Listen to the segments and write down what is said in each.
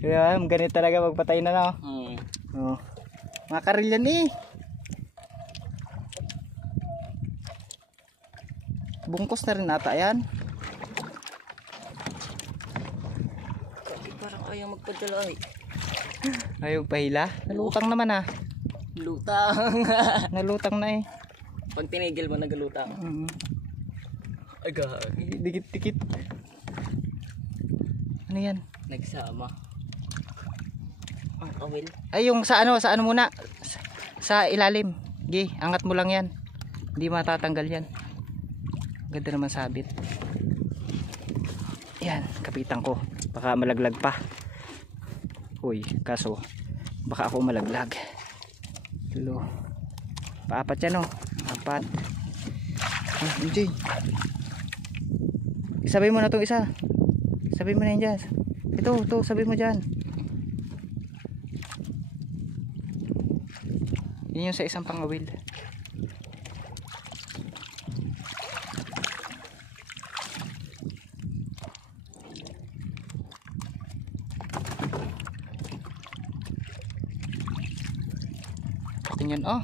Kaya ganit talaga magpatay na, no? Oh. Mga karil yan eh. Bungkos na rin ata yan. Parang ayaw magpadala eh. Ayaw pahila. Nalutang naman ah. Lutang. Nalutang na eh. Pag tinigil mo nagalutang. Ay gag. Dikit-dikit. Ano yan? Nagsama. Ang kawil. Ay yung sa ano muna. Sa ilalim. Gi, angat mo lang yan. Hindi matatanggal yan. Ganda naman sabit. Yan, kapitan ko. Baka malaglag pa. Uy, kaso baka ako malaglag. Hello. Paapat yan, oh. Apat. MJ. Isabay mo na itong isa. Sabay mo na yan dyan. Ito, sabay mo dyan. Yun yung sa isang pangawil. Tingnan, oh.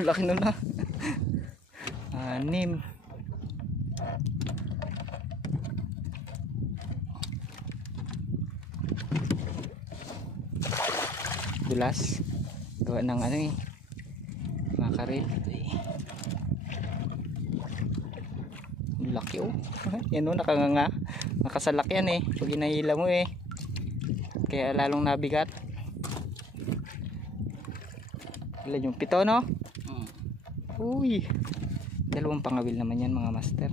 Laki nun na. 6. Dulas. Gawa ng ano eh. Makaril. Laki oh. Yan oh, nakanganga. Nakasalak yan eh. Pag hinahila mo eh. Kaya lalong nabigat. Ilan yung 7, no? Uy. 2 pangawil naman yan mga master.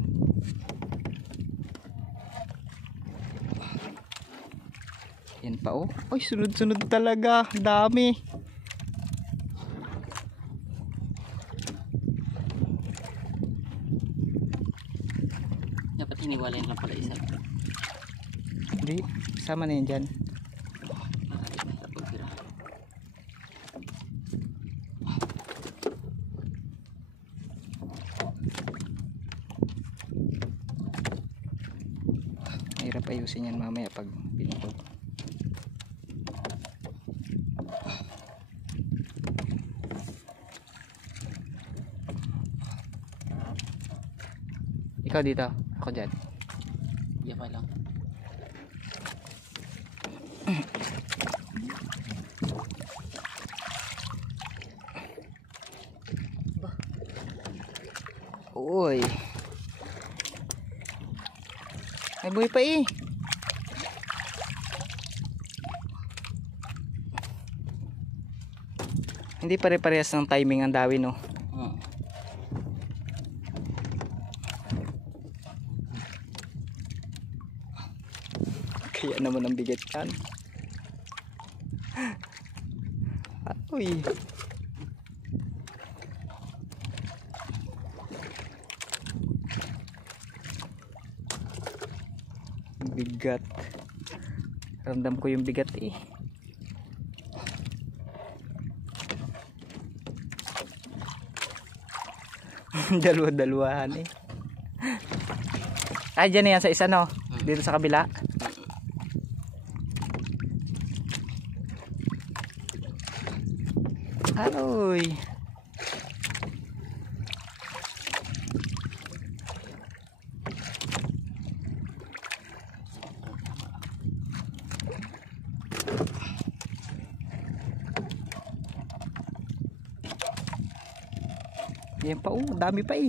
Yan pa oh. Uy, sunod-sunod talaga. Dami. Dapat hiniwalayan lang pala isa. Hindi. Sama na yan dyan. Hirap ayusin yan mamaya pag binukod. Ikaw dito, ako dyan. Iya pa lang. Uy. May buhay pa eh. Hindi pare-parehas ng timing ang dawi, no? Kaya naman ang bigat yan. Uy. Bigat. Ramdam ko yung bigat eh. Dalawa-dalawahan eh. Ay, dyan na yan sa isa, no? Dito sa kabila. Aloy. Yan pa oh, dami pa eh.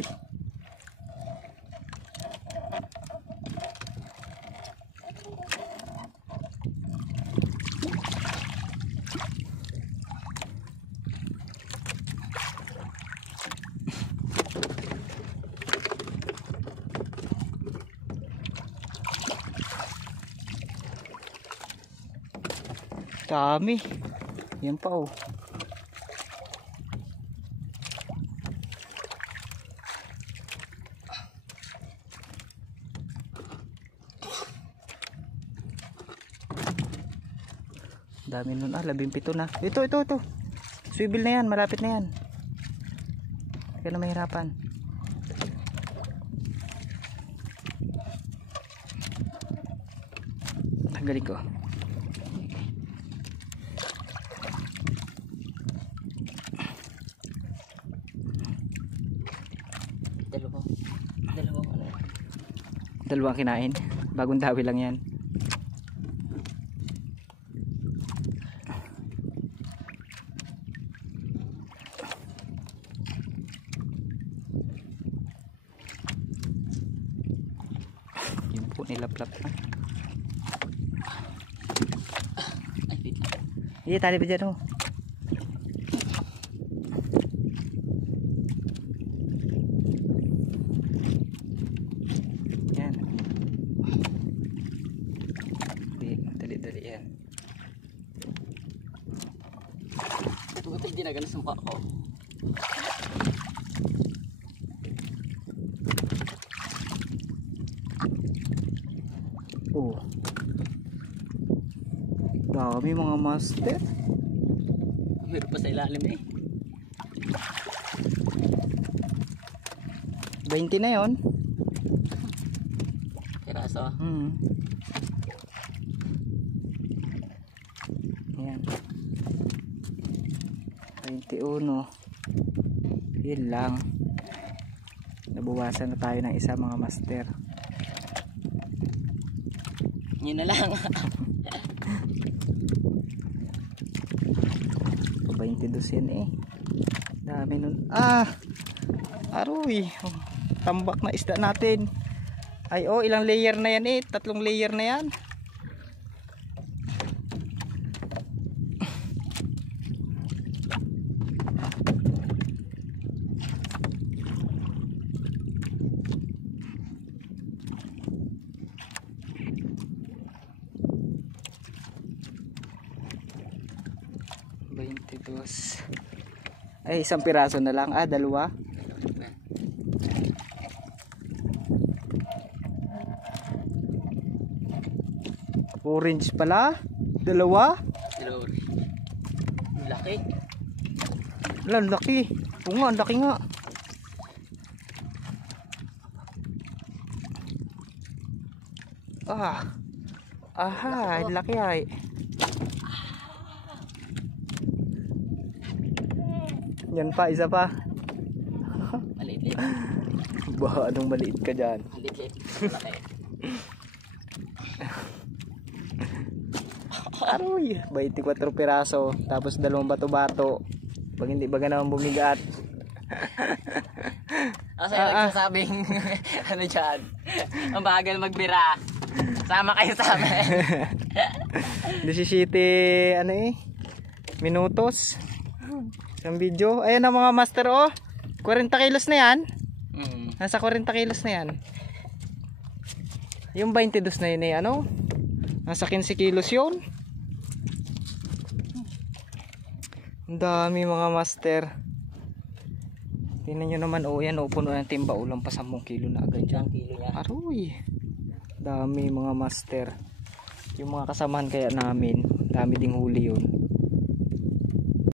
Dami. Yan pa oh. Dami nun 17 na. Ito. Swivel na yan, malapit na yan. Kaya na mahirapan. galing ko. Dalawang ano. Dalawang kinain. Bagong dawi lang yan. Yung po nilaplap na. Ay, wait lang. Hindi, tali pa dyan oh. Yan. Dali yan. Buti ginagalas ng mukha ko. Oh. Dami mga master. Meron pa sa ilalim eh. 20 na yon. Piraso. Yan. 21. Yun lang. Nabuwasan na tayo ng isa mga master. Yun na lang. 22 yan eh. Dami nun. Aroy. Tambak na isda natin. Ay ilang layer na yan eh. 3 layer na yan. Ay, isang piraso na lang. Dalawa. Orange pala. Dalawa. Laki. Laki. Oo nga, laki nga. Aha, laki ay. Yan pa, isa pa. Maliit. Baha, anong maliit ka dyan? Maliit. Malaki. Aroy, 24 piraso. Tapos 2 bato-bato. Pag hindi baga naman bumigat. Kasi nagsasabing, ano dyan, ang bagal magbira. Sama kayo sa amin. 17, minutos. Isang video. Ayan ang mga master 40 kilos na yan. Nasa 40 kilos na yan. Yung 22 na yun eh, nasa 15 kilos yun. Ang dami mga master. Tingnan nyo naman, yan, puno ng timba, ulang pa 10 kilo na agad dyan. 10 kilo na. Aroy. Dami mga master. Yung mga kasamahan kaya namin, dami ding huli yun.